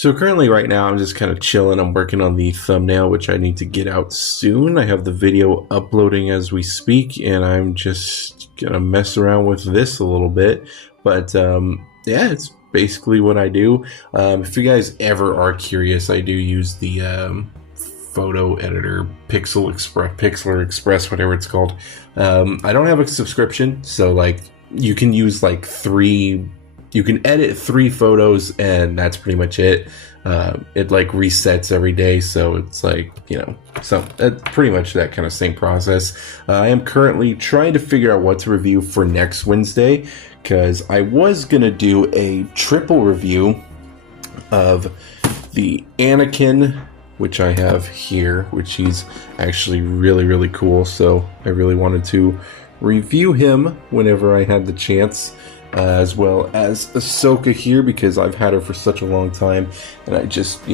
So currently right now I'm just kind of chilling. I'm working on the thumbnail, which I need to get out soon. I have the video uploading as we speak, and I'm just gonna mess around with this a little bit. But yeah, it's basically what I do. If you guys ever are curious, I do use the photo editor, Pixlr Express, whatever it's called. I don't have a subscription, so like you can use like you can edit 3 photos and that's pretty much it. It like resets every day, so it's like, so pretty much that kind of same process. I am currently trying to figure out what to review for next Wednesday, because I was gonna do a triple review of the Anakin, which I have here, which he's actually really, really cool. So I really wanted to review him whenever I had the chance. As well as Ahsoka here, because I've had her for such a long time and I just,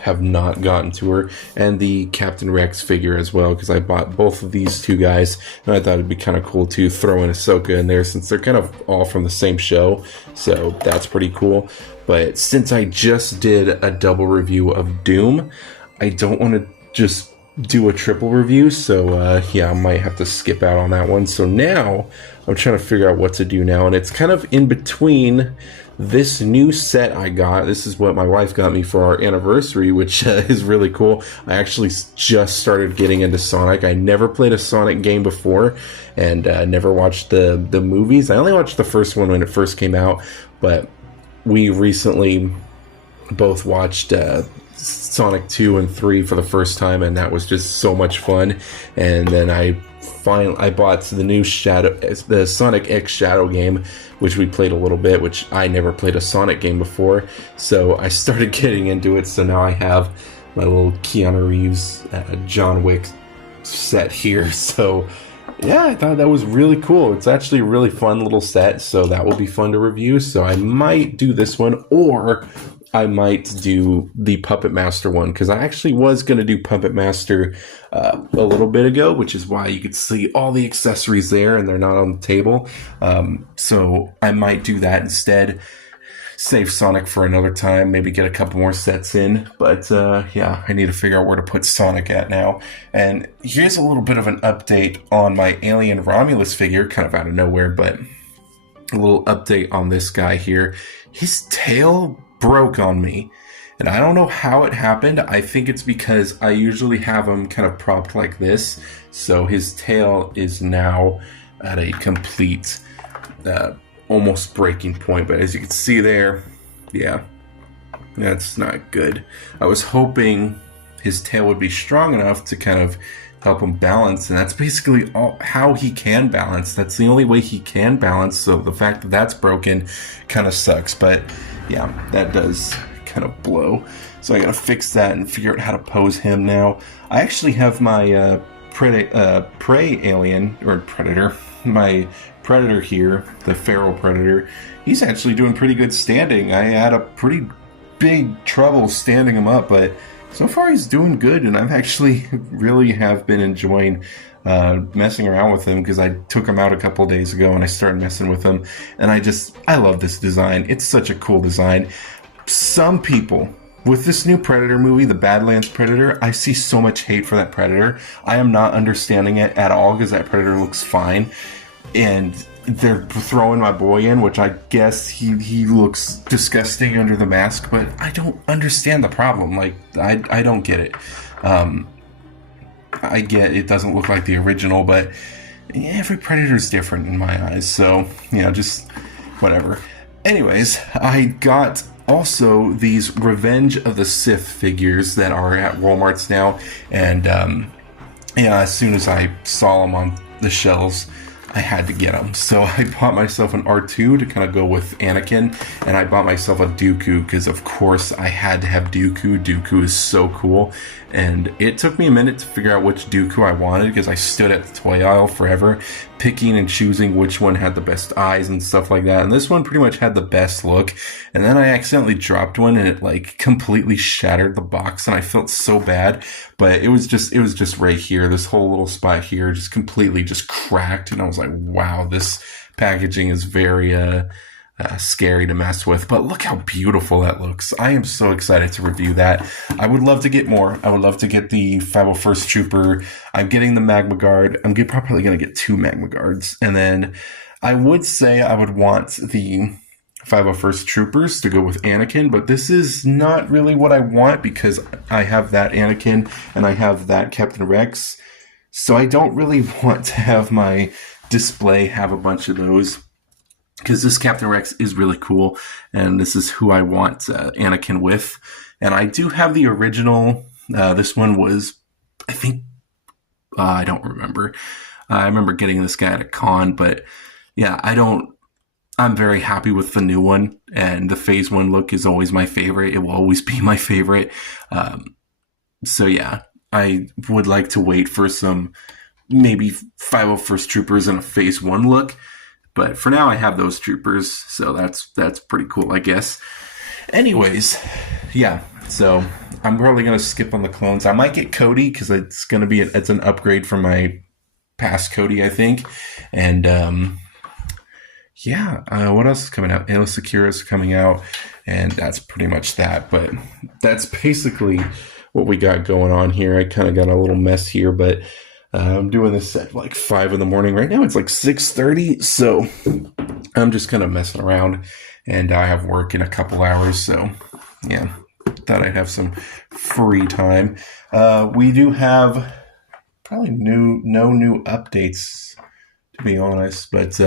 have not gotten to her. And the Captain Rex figure as well, because I bought both of these 2 guys and I thought it'd be kind of cool to throw in Ahsoka in there, since they're kind of all from the same show. So that's pretty cool. But since I just did a double review of Doom, I don't want to just do a triple review, so yeah, I might have to skip out on that one. So now I'm trying to figure out what to do now, and it's kind of in between this new set I got. This is what my wife got me for our anniversary, which is really cool. I actually just started getting into Sonic. I never played a Sonic game before, and never watched the movies. I only watched the first one when it first came out, but we recently both watched Sonic 2 and 3 for the first time, and that was just so much fun. And then I bought the Sonic X Shadow game, which we played a little bit, which I never played a Sonic game before. So I started getting into it, so now I have my little Keanu Reeves John Wick set here. So yeah, I thought that was really cool. It's actually a really fun little set, so that will be fun to review. So I might do this one, or I might do the Puppet Master one, because I actually was going to do Puppet Master a little bit ago, which is why you could see all the accessories there and they're not on the table. So I might do that instead. Save Sonic for another time, maybe get a couple more sets in. But yeah, I need to figure out where to put Sonic at now. And here's a little bit of an update on my Alien Romulus figure, kind of out of nowhere, but a little update on this guy here. His tail broke on me, and I don't know how it happened. I think it's because I usually have him kind of propped like this, so his tail is now at a complete almost breaking point. But as you can see there, yeah, that's not good. I was hoping his tail would be strong enough to kind of help him balance, and that's basically how he can balance. That's the only way he can balance, so the fact that that's broken kind of sucks. But yeah, that does kind of blow. So I gotta fix that and figure out how to pose him now. I actually have my prey alien, or predator, my predator here, the feral predator. He's actually doing pretty good standing. I had a pretty big trouble standing him up, but so far he's doing good, and I've actually really have been enjoying messing around with him, because I took him out a couple days ago and I started messing with him, and I love this design. It's such a cool design. Some people, with this new Predator movie, the Badlands Predator, I see so much hate for that Predator. I am not understanding it at all, because that Predator looks fine, and they're throwing my boy in, which I guess he looks disgusting under the mask, but I don't understand the problem. Like, I don't get it. I get it doesn't look like the original, but every Predator's different in my eyes, so, just whatever. Anyways, I got also these Revenge of the Sith figures that are at Walmart's now, and yeah, as soon as I saw them on the shelves, I had to get them. So I bought myself an R2 to kind of go with Anakin, and I bought myself a Dooku, because of course I had to have Dooku. Dooku is so cool, and it took me a minute to figure out which Dooku I wanted, because I stood at the toy aisle forever picking and choosing which one had the best eyes and stuff like that, and this one pretty much had the best look. And then I accidentally dropped one, and it like completely shattered the box, and I felt so bad. But it was just right here, this whole little spot here just completely just cracked, and I was like, wow, this packaging is very scary to mess with. But look how beautiful that looks. I am so excited to review that. I would love to get more. I would love to get the 501st Trooper. I'm getting the Magma Guard. I'm probably going to get 2 Magma Guards. And then I would say I would want the 501st Troopers to go with Anakin, but this is not really what I want because I have that Anakin and I have that Captain Rex. So I don't really want to have my display have a bunch of those, because this Captain Rex is really cool, and this is who I want Anakin with. And I do have the original. This one was, I think, I don't remember. I remember getting this guy at a con, but yeah, I'm very happy with the new one, and the Phase 1 look is always my favorite. It will always be my favorite. So yeah, I would like to wait for some maybe 501st Troopers in a Phase 1 look. But for now, I have those troopers, so that's pretty cool, I guess. Anyways, yeah, so I'm probably going to skip on the clones. I might get Cody, because it's an upgrade from my past Cody, I think. And what else is coming out? Ayla Secura is coming out, and that's pretty much that. But that's basically what we got going on here. I kind of got a little mess here, but I'm doing this at like 5 in the morning. Right now it's like 6:30, so I'm just kind of messing around, and I have work in a couple hours, so yeah, thought I'd have some free time. We do have probably no new updates, to be honest, but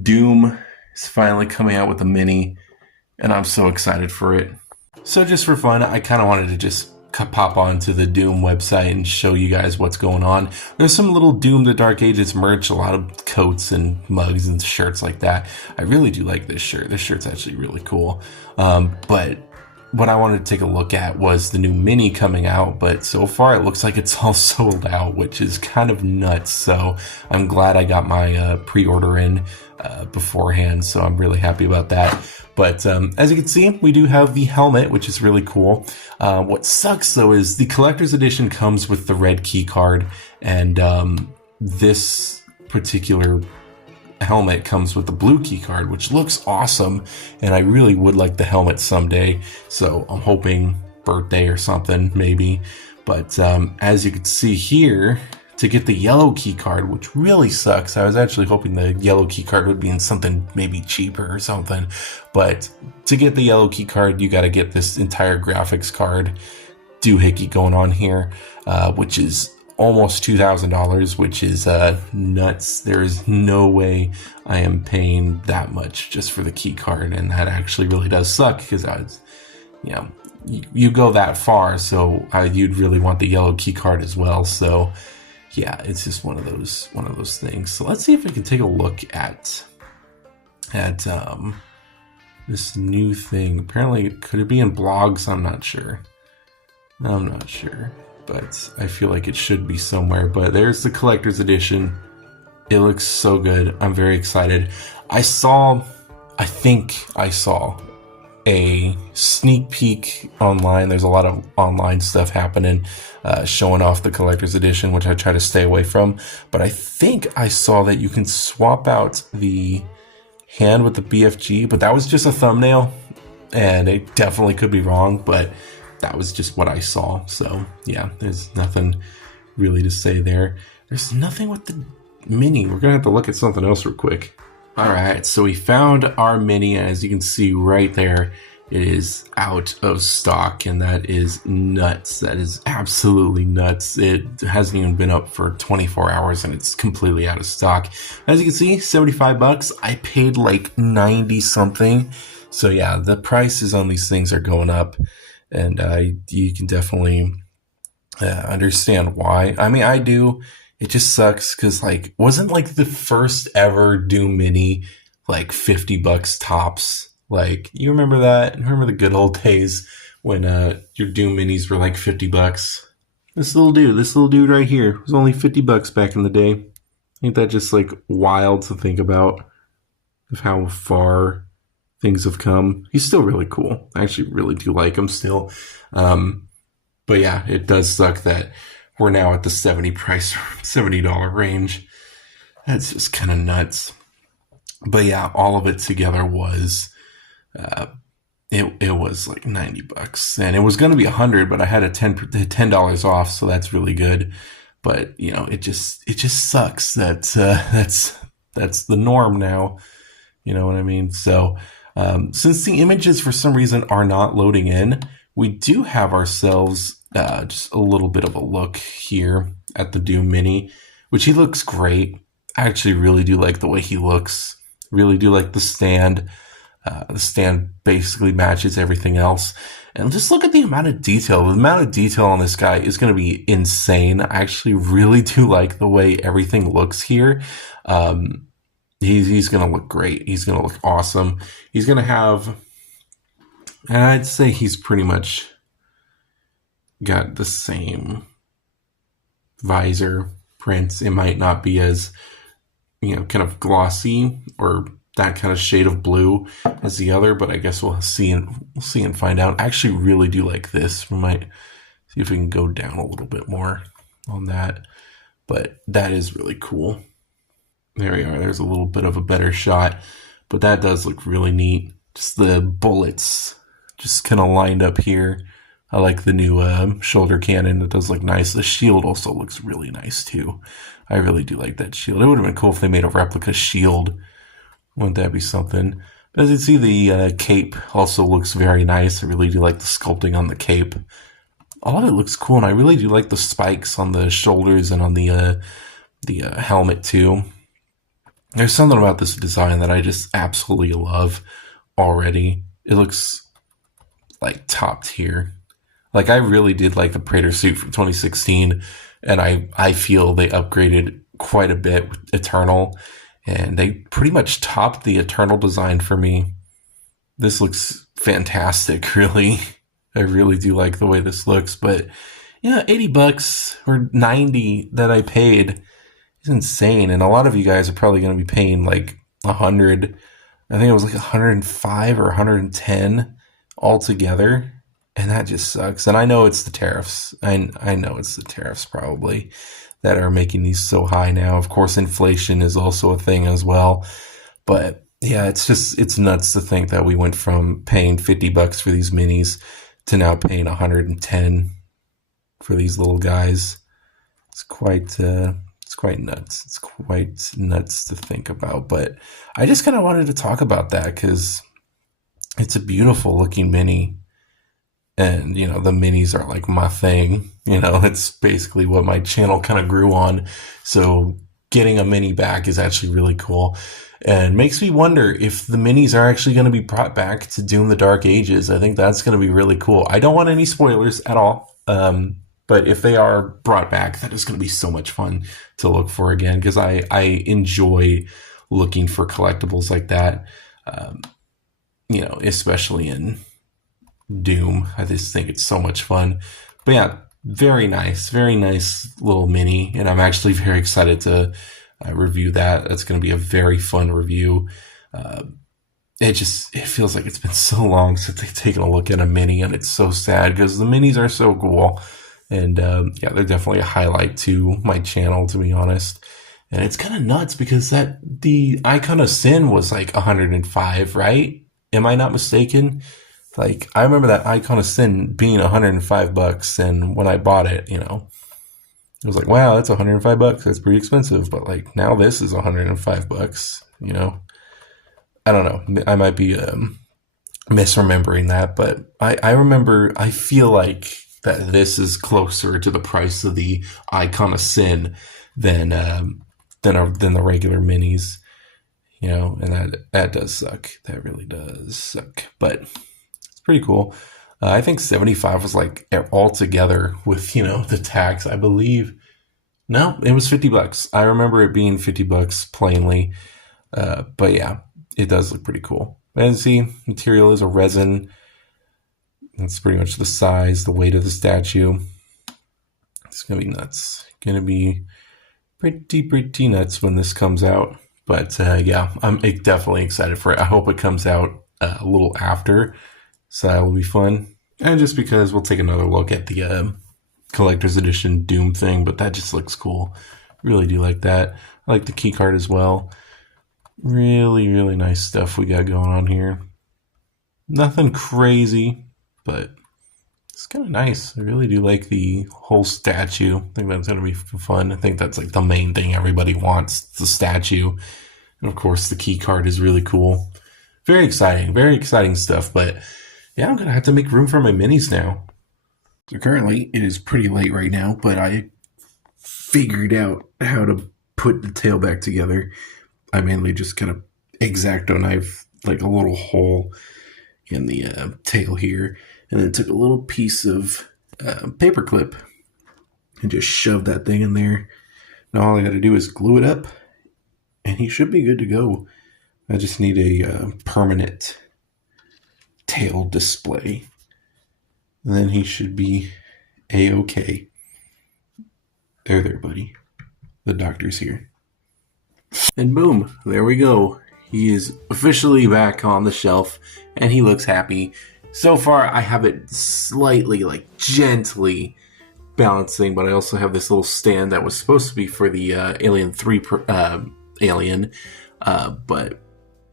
Doom is finally coming out with a mini, and I'm so excited for it. So just for fun, I kind of wanted to just pop onto the Doom website and show you guys what's going on. There's some little Doom the Dark Ages merch, a lot of coats and mugs and shirts like that. I really do like this shirt. This shirt's actually really cool. But what I wanted to take a look at was the new mini coming out, but so far it looks like it's all sold out, which is kind of nuts. So I'm glad I got my pre-order in beforehand, so I'm really happy about that. But as you can see, we do have the helmet, which is really cool. What sucks, though, is the collector's edition comes with the red key card, and this particular helmet comes with the blue key card, which looks awesome, and I really would like the helmet someday. So I'm hoping birthday or something, maybe. But as you can see here, to get the yellow key card, which really sucks. I was actually hoping the yellow key card would be in something maybe cheaper or something. But to get the yellow key card, you got to get this entire graphics card doohickey going on here, which is almost $2,000, which is nuts. There is no way I am paying that much just for the key card, and that actually really does suck, because you go that far, so you'd really want the yellow key card as well. So yeah, it's just one of those things. So let's see if we can take a look at this new thing. Apparently, could it be in blogs? I'm not sure, but I feel like it should be somewhere. But there's the collector's edition. It looks so good. I'm very excited. I think I saw a sneak peek online. There's a lot of online stuff happening, showing off the collector's edition, which I try to stay away from. But I think I saw that you can swap out the hand with the BFG, but that was just a thumbnail, and it definitely could be wrong, but that was just what I saw. So yeah, there's nothing really to say there. There's nothing with the mini. We're gonna have to look at something else real quick. Alright, so we found our mini, and as you can see right there, it is out of stock, and that is nuts. That is absolutely nuts. It hasn't even been up for 24 hours, and it's completely out of stock. As you can see, $75. I paid like 90 something. So yeah, the prices on these things are going up, and you can definitely understand why. I mean, I do. It just sucks because, like, wasn't like the first ever Doom Mini like $50 tops? Like, you remember that? Remember the good old days when your Doom Minis were like $50? This little dude right here was only $50 back in the day. Ain't that just like wild to think about, of how far things have come? He's still really cool. I actually really do like him still. But yeah, it does suck that we're now at the $70 range. That's just kind of nuts. But yeah, all of it together was uh, it was like $90, and it was going to be 100, but I had a $10 off, so that's really good. But you know, it just sucks that that's the norm now. You know what I mean? So since the images for some reason are not loading in, we do have ourselves just a little bit of a look here at the Doom Mini, which he looks great. I actually really do like the way he looks. Really do like the stand. The stand basically matches everything else. And just look at the amount of detail. The amount of detail on this guy is going to be insane. I actually really do like the way everything looks here. Um, he's going to look great. He's going to look awesome. He's going to have, and I'd say he's pretty much got the same visor prints. It might not be as, you know, kind of glossy or that kind of shade of blue as the other, but I guess we'll see and find out. I actually really do like this. We might see if we can go down a little bit more on that, but that is really cool. There we are. There's a little bit of a better shot, but that does look really neat. Just the bullets just kind of lined up here. I like the new shoulder cannon. It does look nice. The shield also looks really nice too. I really do like that shield. It would have been cool if they made a replica shield. Wouldn't that be something? But as you see, the cape also looks very nice. I really do like the sculpting on the cape. All of it looks cool, and I really do like the spikes on the shoulders and on the helmet too. There's something about this design that I just absolutely love already. It looks like top tier. Like, I really did like the Praetor suit from 2016, and I feel they upgraded quite a bit with Eternal, and they pretty much topped the Eternal design for me. This looks fantastic, really. I really do like the way this looks, but yeah, $80 or 90 that I paid is insane, and a lot of you guys are probably going to be paying like 100. I think it was like 105 or 110 altogether. And that just sucks. And I know it's the tariffs. I know it's the tariffs probably that are making these so high now. Of course, inflation is also a thing as well. But yeah, it's nuts to think that we went from paying $50 for these minis to now paying 110 for these little guys. It's quite nuts. It's quite nuts to think about. But I just kind of wanted to talk about that because it's a beautiful looking mini. And, you know, the minis are like my thing. You know, it's basically what my channel kind of grew on. So getting a mini back is actually really cool. And makes me wonder if the minis are actually going to be brought back to Doom the Dark Ages. I think that's going to be really cool. I don't want any spoilers at all. But if they are brought back, that is going to be so much fun to look for again. Because I enjoy looking for collectibles like that. You know, especially in Doom. I just think it's so much fun. But yeah, very nice little mini, and I'm actually very excited to review that. That's going to be a very fun review. It feels like it's been so long since they've taken a look at a mini, and it's so sad because the minis are so cool, and yeah, they're definitely a highlight to my channel, to be honest. And it's kind of nuts because the Icon of Sin was like 105, right? Am I not mistaken? Like, I remember that Icon of Sin being $105, and when I bought it, you know, it was like, wow, that's $105. That's pretty expensive. But like, now this is $105. You know, I don't know. I might be misremembering that, but I remember. I feel like that this is closer to the price of the Icon of Sin than the regular minis. You know, and that does suck. That really does suck. But pretty cool. I think 75 was like all together with, you know, the tax, I believe. No, it was $50. I remember it being $50 plainly. But yeah, it does look pretty cool. And see, material is a resin. That's pretty much the size, the weight of the statue. It's going to be nuts. Going to be pretty nuts when this comes out. But yeah, I'm definitely excited for it. I hope it comes out a little after. So that will be fun. And just because we'll take another look at the collector's edition Doom thing, but that just looks cool. Really do like that. I like the key card as well. Really, really nice stuff we got going on here. Nothing crazy, but it's kind of nice. I really do like the whole statue. I think that's going to be fun. I think that's like the main thing everybody wants, the statue. And of course, the key card is really cool. Very exciting stuff. But yeah, I'm going to have to make room for my minis now. So currently, it is pretty late right now, but I figured out how to put the tail back together. I mainly just kind of X-Acto knife like a little hole in the tail here, and then took a little piece of paper clip and just shoved that thing in there. Now all I got to do is glue it up, and he should be good to go. I just need a permanent tail display, and then he should be a-okay. There, buddy. The doctor's here. And boom, there we go. He is officially back on the shelf, and he looks happy. So far, I have it slightly, like, gently balancing, but I also have this little stand that was supposed to be for the Alien 3 Alien, but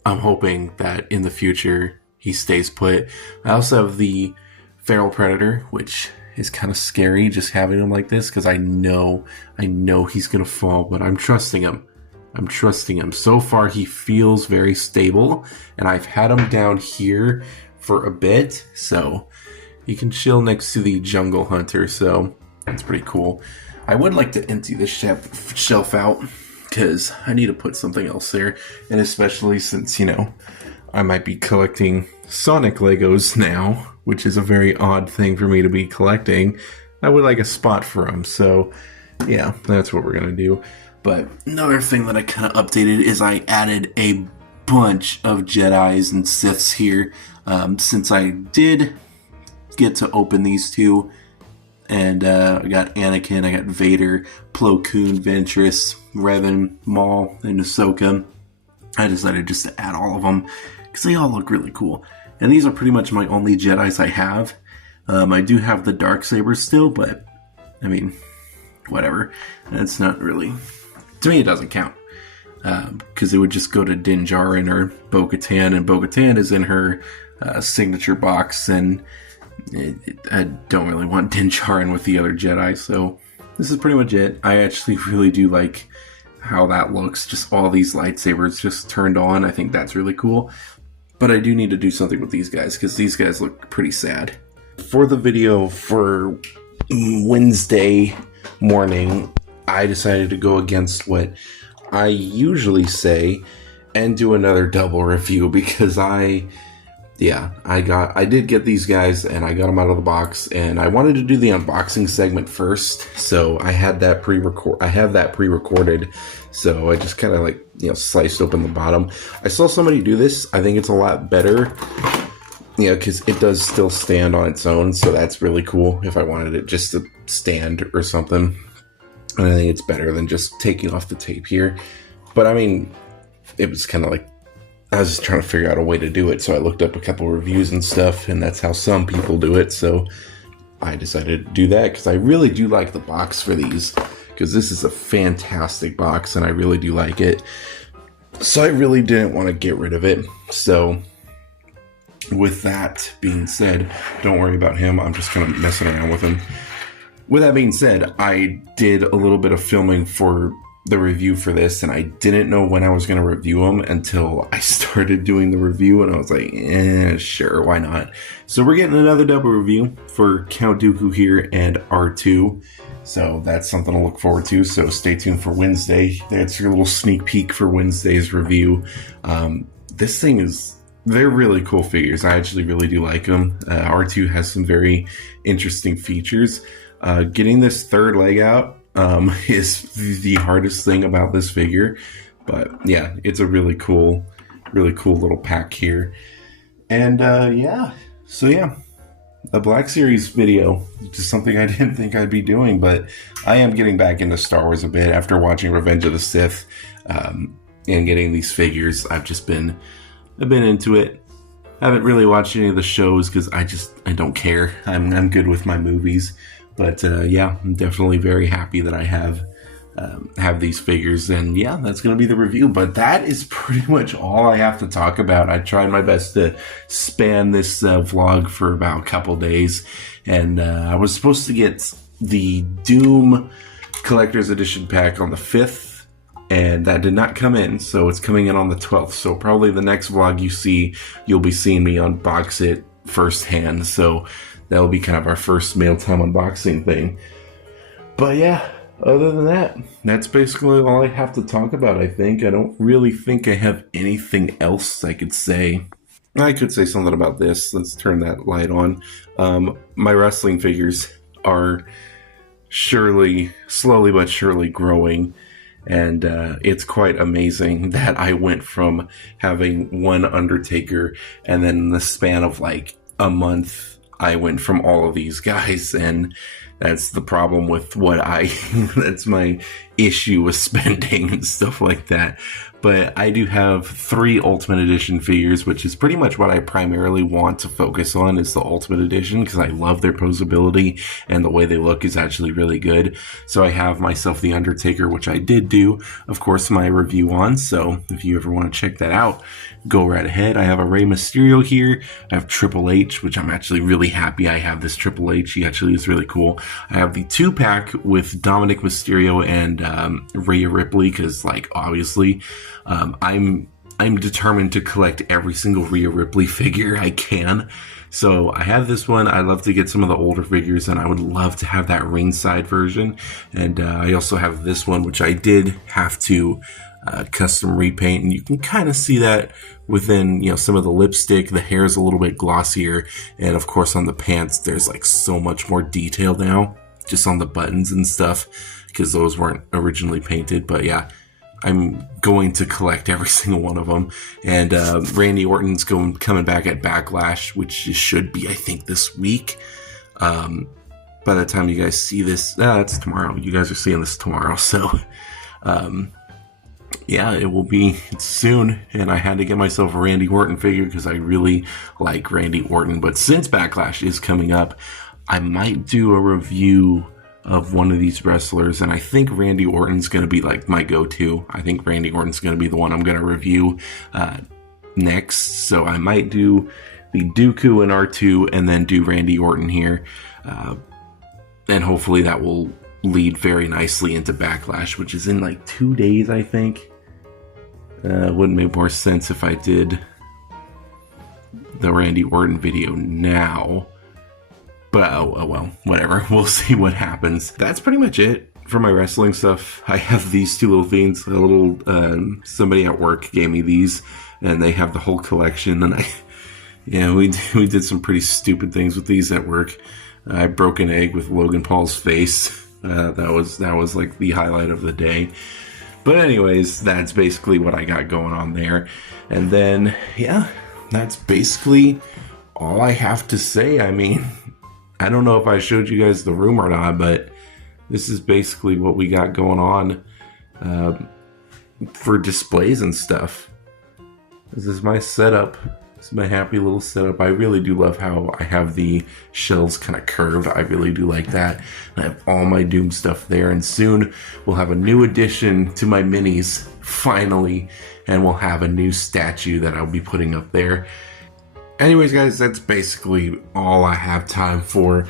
I'm hoping that in the future he stays put. I also have the Feral Predator, which is kind of scary just having him like this, because I know he's going to fall, but I'm trusting him. So far, he feels very stable, and I've had him down here for a bit, so he can chill next to the Jungle Hunter, so that's pretty cool. I would like to empty this shelf out, because I need to put something else there, and especially since, I might be collecting Sonic Legos now, which is a very odd thing for me to be collecting. I would like a spot for them, so yeah, that's what we're going to do. But another thing that I kind of updated is I added a bunch of Jedis and Siths here, since I did get to open these two. And I got Anakin, I got Vader, Plo Koon, Ventress, Revan, Maul, and Ahsoka. I decided just to add all of them because they all look really cool. And these are pretty much my only Jedis I have. I do have the Darksabers still, but I mean, whatever. It's not really... To me, it doesn't count, because it would just go to Din Djarin or Bo-Katan, and Bo-Katan is in her signature box, and I don't really want Din Djarin with the other Jedi, so this is pretty much it. I actually really do like how that looks, just all these lightsabers just turned on. I think that's really cool, but I do need to do something with these guys, because these guys look pretty sad. For the video for Wednesday morning, I decided to go against what I usually say and do another double review, because I did get these guys and I got them out of the box, and I wanted to do the unboxing segment first, so I had that pre-recorded, so I just kind of sliced open the bottom. I saw somebody do this. I think it's a lot better, because it does still stand on its own, so that's really cool if I wanted it just to stand or something. And I think it's better than just taking off the tape here. But I mean, it was kind of like, I was just trying to figure out a way to do it. So I looked up a couple reviews and stuff, and that's how some people do it. So I decided to do that because I really do like the box for these, because this is a fantastic box and I really do like it. So I really didn't want to get rid of it. So with that being said, don't worry about him. I'm just kind of messing around with him. With that being said, I did a little bit of filming for the review for this, and I didn't know when I was going to review them until I started doing the review, and I was like, sure, why not? So we're getting another double review for Count Dooku here and R2, so that's something to look forward to, so stay tuned for Wednesday. That's your little sneak peek for Wednesday's review. This thing is... They're really cool figures. I actually really do like them. R2 has some very interesting features. Getting this third leg out is the hardest thing about this figure, but yeah, it's a really cool little pack here. And so a Black Series video, just something I didn't think I'd be doing, but I am getting back into Star Wars a bit after watching Revenge of the Sith, and getting these figures. I've been into it. I haven't really watched any of the shows because I don't care. I'm good with my movies. But I'm definitely very happy that I have have these figures, and yeah, that's going to be the review. But that is pretty much all I have to talk about. I tried my best to span this vlog for about a couple days, and I was supposed to get the Doom Collector's Edition pack on the 5th, and that did not come in, so it's coming in on the 12th. So probably the next vlog you see, you'll be seeing me unbox it firsthand. So that'll be kind of our first mail time unboxing thing. But yeah, other than that, that's basically all I have to talk about, I think. I don't really think I have anything else I could say. I could say something about this. Let's turn that light on. My wrestling figures are slowly but surely growing. And it's quite amazing that I went from having one Undertaker, and then in the span of like a month, I went from all of these guys. And that's the problem with that's my issue with spending and stuff like that. But I do have 3 Ultimate Edition figures, which is pretty much what I primarily want to focus on, is the Ultimate Edition, because I love their posability and the way they look is actually really good. So I have myself the Undertaker, which I did do, of course, my review on. So if you ever want to check that out, go right ahead. I have a Rey Mysterio here. I have Triple H, which I'm actually really happy I have this Triple H. He actually is really cool. I have the 2-pack with Dominic Mysterio and Rhea Ripley, because like obviously I'm determined to collect every single Rhea Ripley figure I can. So I have this one. I love to get some of the older figures, and I would love to have that ringside version. And I also have this one, which I did have to custom repaint, and you can kind of see that within, you know, some of the lipstick. The hair is a little bit glossier, and of course on the pants there's like so much more detail now, just on the buttons and stuff, because those weren't originally painted. But yeah, I'm going to collect every single one of them. And Randy Orton's coming back at Backlash, which should be, I think, this week. By the time you guys see this, it's tomorrow. You guys are seeing this tomorrow, so yeah, it's soon. And I had to get myself a Randy Orton figure because I really like Randy Orton. But since Backlash is coming up, I might do a review of one of these wrestlers, and I think Randy Orton's going to be like my go-to. I think Randy Orton's going to be the one I'm going to review next. So I might do the Dooku and R2 and then do Randy Orton here. And hopefully that will lead very nicely into Backlash, which is in like 2 days, I think. Wouldn't make more sense if I did the Randy Orton video now. But oh well, whatever. We'll see what happens. That's pretty much it for my wrestling stuff. I have these 2 little things. Somebody at work gave me these, and they have the whole collection. And we did some pretty stupid things with these at work. I broke an egg with Logan Paul's face. That was like the highlight of the day. But anyways, that's basically what I got going on there. And then yeah, that's basically all I have to say. I mean, I don't know if I showed you guys the room or not, but this is basically what we got going on for displays and stuff. This is my setup. This is my happy little setup. I really do love how I have the shelves kind of curved. I really do like that. I have all my Doom stuff there, and soon we'll have a new addition to my minis, finally, and we'll have a new statue that I'll be putting up there. Anyways, guys, that's basically all I have time for.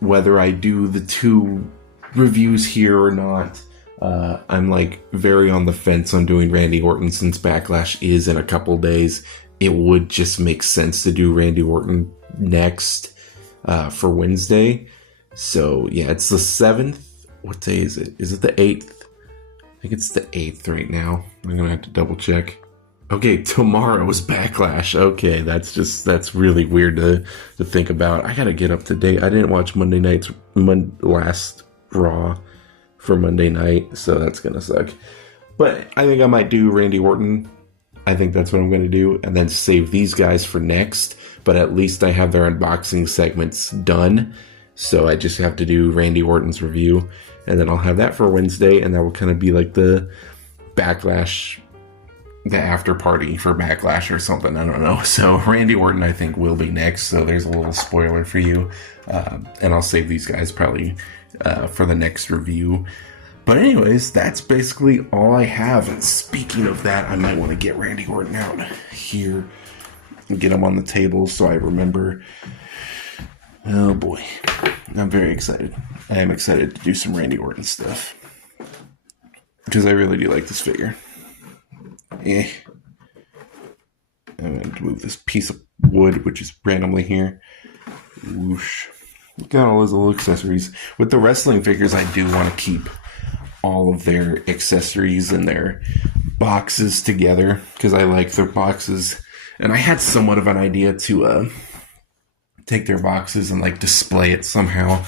Whether I do the 2 reviews here or not, I'm like very on the fence on doing Randy Orton since Backlash is in a couple days. It would just make sense to do Randy Orton next for Wednesday. So yeah, it's the 7th. What day is it? Is it the 8th? I think it's the 8th right now. I'm gonna have to double check. Okay, tomorrow is Backlash. Okay, that's really weird to think about. I gotta get up to date. I didn't watch Monday night's last Raw for Monday night, so that's gonna suck. But I think I might do Randy Orton. I think that's what I'm gonna do, and then save these guys for next. But at least I have their unboxing segments done, so I just have to do Randy Orton's review, and then I'll have that for Wednesday, and that will kind of be like the Backlash, the after party for Backlash or something. I don't know. So Randy Orton, I think, will be next. So there's a little spoiler for you. And I'll save these guys probably for the next review. But anyways, that's basically all I have. And speaking of that, I might want to get Randy Orton out here and get him on the table so I remember. Oh boy, I'm very excited. I am excited to do some Randy Orton stuff because I really do like this figure. I'm going to move this piece of wood, which is randomly here. Whoosh. Got all those little accessories. With the wrestling figures, I do want to keep all of their accessories and their boxes together because I like their boxes. And I had somewhat of an idea to take their boxes and like display it somehow.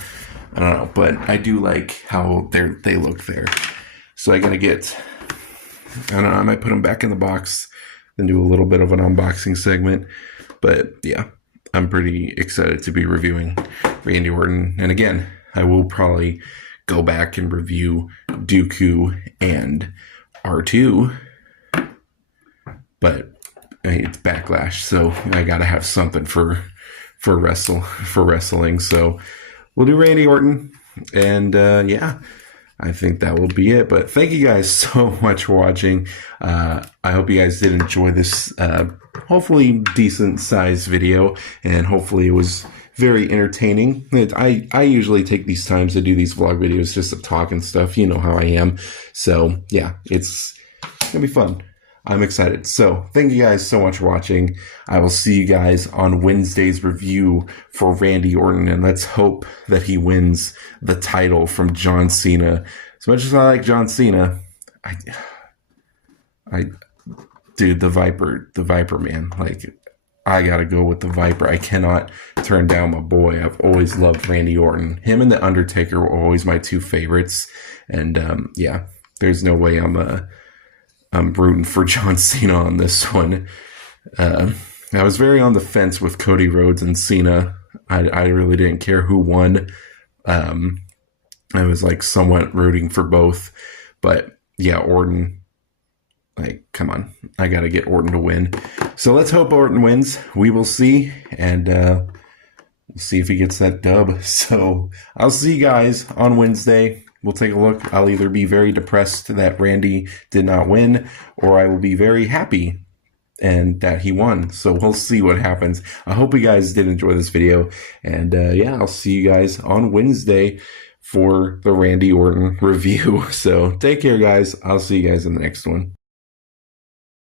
I don't know, but I do like how they look there. So I gotta get, I don't know, I might put them back in the box and do a little bit of an unboxing segment. But yeah, I'm pretty excited to be reviewing Randy Orton. And again, I will probably go back and review Dooku and R2. But it's Backlash, so I gotta have something for wrestling. So we'll do Randy Orton. And yeah, I think that will be it. But thank you guys so much for watching. I hope you guys did enjoy this hopefully decent sized video, and hopefully it was very entertaining. I usually take these times to do these vlog videos just to talk and stuff. You know how I am. So yeah, it's gonna be fun. I'm excited. So thank you guys so much for watching. I will see you guys on Wednesday's review for Randy Orton, and let's hope that he wins the title from John Cena. As much as I like John Cena, dude, the Viper man, like, I gotta go with the Viper. I cannot turn down my boy. I've always loved Randy Orton. Him and The Undertaker were always my two favorites. And yeah, there's no way I'm rooting for John Cena on this one. I was very on the fence with Cody Rhodes and Cena. I really didn't care who won. I was like somewhat rooting for both. But yeah, Orton. Like, come on. I got to get Orton to win. So let's hope Orton wins. We will see. And we'll see if he gets that dub. So I'll see you guys on Wednesday. We'll take a look. I'll either be very depressed that Randy did not win, or I will be very happy and that he won. So we'll see what happens. I hope you guys did enjoy this video. And yeah, I'll see you guys on Wednesday for the Randy Orton review. So take care, guys. I'll see you guys in the next one.